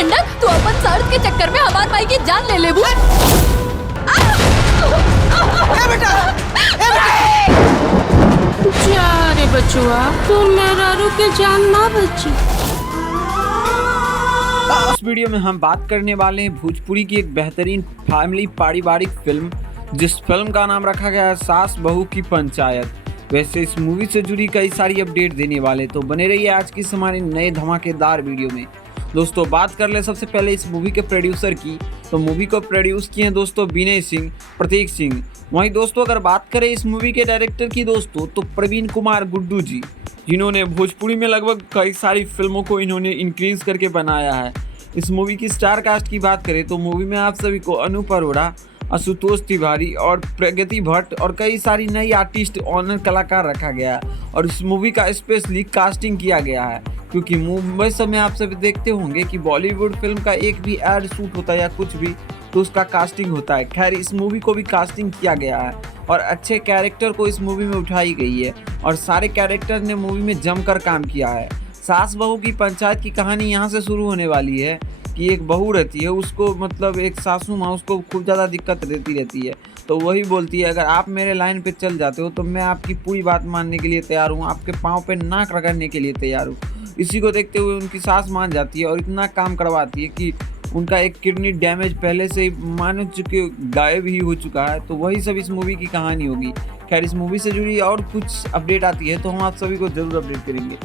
ठंडक तू अपन सर्द के चक्कर में हमार माई की जान ले लेबू। जा रे बचुआ, तू मेरा रुके जान ना बची। इस वीडियो में हम बात करने वाले हैं भोजपुरी की एक बेहतरीन फैमिली पारिवारिक फिल्म, जिस फिल्म का नाम रखा गया है सास बहू की पंचायत। वैसे इस मूवी से जुड़ी कई सारी अपडेट देने वाले, तो बने रहिए आज की इस हमारे नए धमाकेदार वीडियो में। दोस्तों बात कर ले सबसे पहले इस मूवी के प्रोड्यूसर की, तो मूवी को प्रोड्यूस किए हैं दोस्तों विनय सिंह, प्रतीक सिंह। वहीं दोस्तों अगर बात करें इस मूवी के डायरेक्टर की दोस्तों, तो प्रवीण कुमार गुड्डू जी, जिन्होंने भोजपुरी में लगभग कई सारी फिल्मों को इन्होंने इंक्रीज करके बनाया है। इस मूवी की स्टार कास्ट की बात करें तो मूवी में आप सभी को अनूप अरोड़ा, आशुतोष तिवारी और प्रगति भट्ट और कई सारी नई आर्टिस्ट ऑनर कलाकार रखा गया है। और इस मूवी का स्पेशली कास्टिंग किया गया है, क्योंकि मुंबई समय आप सभी देखते होंगे कि बॉलीवुड फिल्म का एक भी एड शूट होता है या कुछ भी, तो उसका कास्टिंग होता है। खैर इस मूवी को भी कास्टिंग किया गया है और अच्छे कैरेक्टर को इस मूवी में उठाई गई है और सारे कैरेक्टर ने मूवी में जमकर काम किया है। सास बहू की पंचायत की कहानी यहाँ से शुरू होने वाली है कि एक बहू रहती है, उसको मतलब एक सासू माँ उसको खूब ज़्यादा दिक्कत देती रहती है, तो वही बोलती है अगर आप मेरे लाइन पे चल जाते हो तो मैं आपकी पूरी बात मानने के लिए तैयार हूँ, आपके पाँव पे नाक रगड़ने के लिए तैयार हूँ। इसी को देखते हुए उनकी सास मान जाती है और इतना काम करवाती है कि उनका एक किडनी डैमेज पहले से ही मान चुके गायब ही हो चुका है। तो वही सब इस मूवी की कहानी होगी। खैर इस मूवी से जुड़ी और कुछ अपडेट आती है तो हम आप सभी को जरूर अपडेट करेंगे।